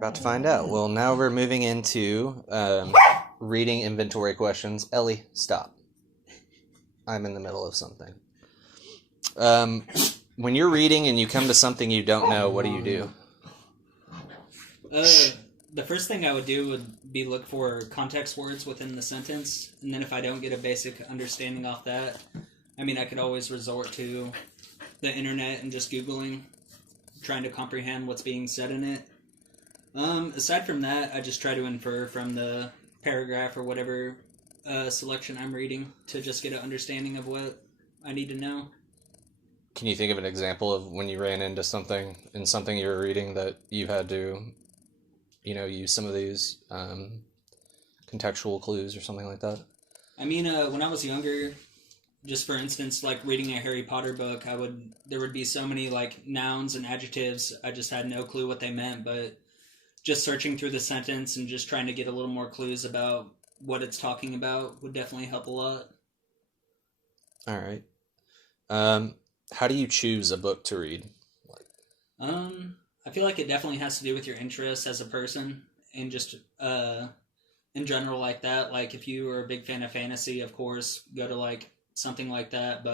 About to find out. Well, now we're moving into reading inventory questions. Ellie, stop. I'm in the middle of something. When you're reading and you come to something you don't know, what do you do? The first thing I would do would be look for context words within the sentence, and then if I don't get a basic understanding off that, I could always resort to the internet and just Googling, trying to comprehend what's being said in it. Aside from that, I just try to infer from the paragraph or whatever selection I'm reading to just get an understanding of what I need to know. Can you think of an example of when you ran into something in something you were reading that you had to, use some of these contextual clues or something like that? When I was younger, just for instance, like reading a Harry Potter book, there would be so many like nouns and adjectives, I just had no clue what they meant, but just searching through the sentence and just trying to get a little more clues about what it's talking about would definitely help a lot. All right. How do you choose a book to read? I feel like it definitely has to do with your interests as a person and just in general like that. Like if you are a big fan of fantasy, of course, go to like something like that.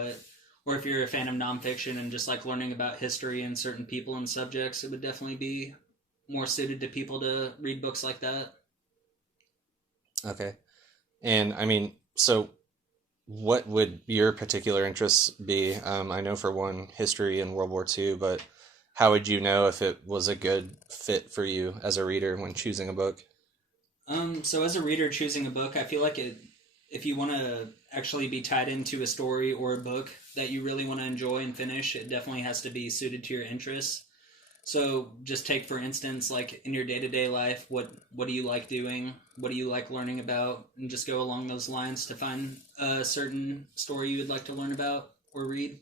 Or if you're a fan of nonfiction and just like learning about history and certain people and subjects, it would definitely be more suited to people to read books like that. Okay. And so what would your particular interests be? I know for one, history and World War II, but how would you know if it was a good fit for you as a reader when choosing a book? So as a reader choosing a book, I feel like if you want to actually be tied into a story or a book that you really want to enjoy and finish, it definitely has to be suited to your interests. So just take, for instance, like in your day-to-day life, what do you like doing? What do you like learning about? And just go along those lines to find a certain story you would like to learn about or read.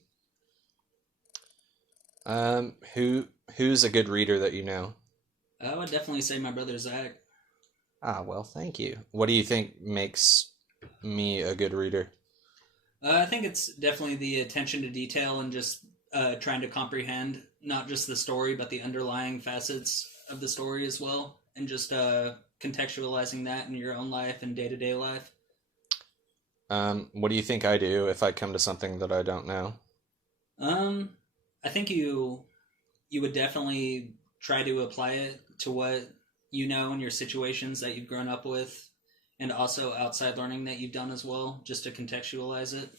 Who's a good reader that you know? I would definitely say my brother Zach. Ah, well, thank you. What do you think makes me a good reader? I think it's definitely the attention to detail and just trying to comprehend not just the story, but the underlying facets of the story as well, and just contextualizing that in your own life and day-to-day life. What do you think I do if I come to something that I don't know? I think you would definitely try to apply it to what you know in your situations that you've grown up with, and also outside learning that you've done as well, just to contextualize it.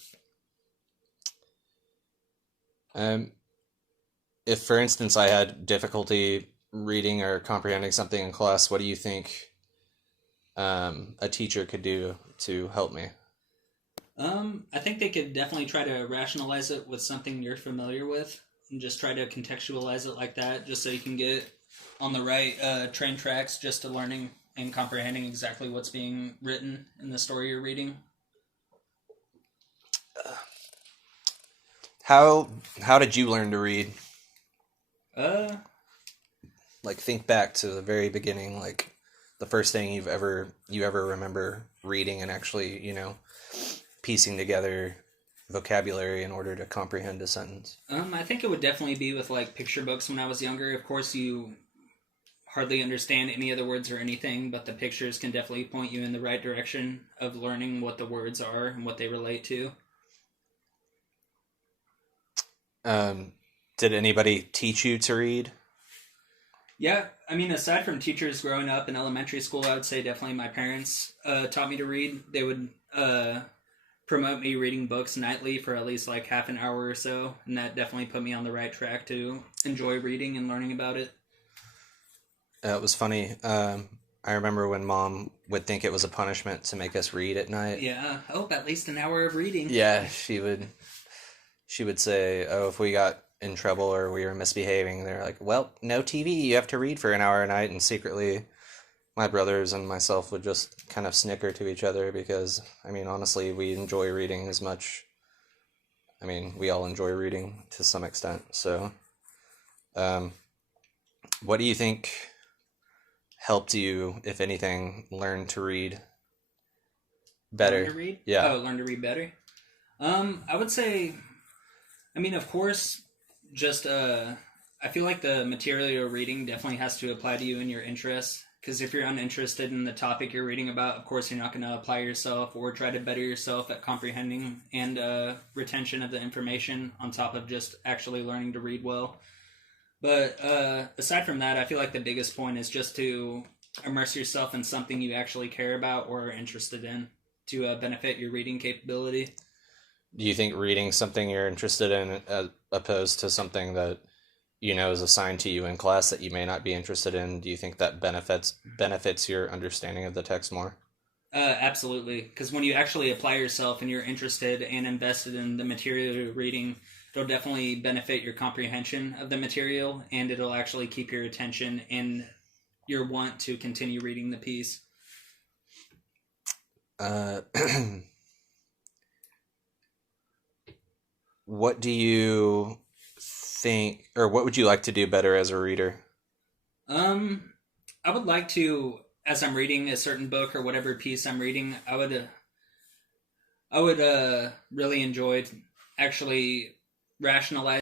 If, for instance, I had difficulty reading or comprehending something in class, what do you think a teacher could do to help me? I think they could definitely try to rationalize it with something you're familiar with and just try to contextualize it like that, just so you can get on the right train tracks just to learning and comprehending exactly what's being written in the story you're reading. How did you learn to read? Like, think back to the very beginning, like the first thing you ever remember reading and actually, piecing together vocabulary in order to comprehend a sentence. I think it would definitely be with like picture books when I was younger. Of course, you hardly understand any of the words or anything, but the pictures can definitely point you in the right direction of learning what the words are and what they relate to. Did anybody teach you to read? Yeah, aside from teachers growing up in elementary school, I would say definitely my parents taught me to read. They would promote me reading books nightly for at least like half an hour or so, and that definitely put me on the right track to enjoy reading and learning about it. It was funny. I remember when Mom would think it was a punishment to make us read at night. Yeah, at least an hour of reading. Yeah, she would say, oh, if we got in trouble or we were misbehaving, they're like, well, no TV, you have to read for an hour a night. And secretly, my brothers and myself would just kind of snicker to each other because, honestly, we enjoy reading as much. We all enjoy reading to some extent. So, what do you think helped you, if anything, learn to read better? Learn to read? Yeah. Oh, learn to read better? I would say, of course, just I I feel like the material you're reading definitely has to apply to you and your interests. Because if you're uninterested in the topic you're reading about, of course you're not going to apply yourself or try to better yourself at comprehending and retention of the information on top of just actually learning to read well. But aside from that, I feel like the biggest point is just to immerse yourself in something you actually care about or are interested in to benefit your reading capability. Do you think reading something you're interested in opposed to something that is assigned to you in class that you may not be interested in, do you think that benefits your understanding of the text more? Absolutely, because when you actually apply yourself and you're interested and invested in the material you're reading, it'll definitely benefit your comprehension of the material, and it'll actually keep your attention and your want to continue reading the piece. What do you think, or what would you like to do better as a reader? I would like to, as I'm reading a certain book or whatever piece I'm reading, I would really enjoy actually rationalize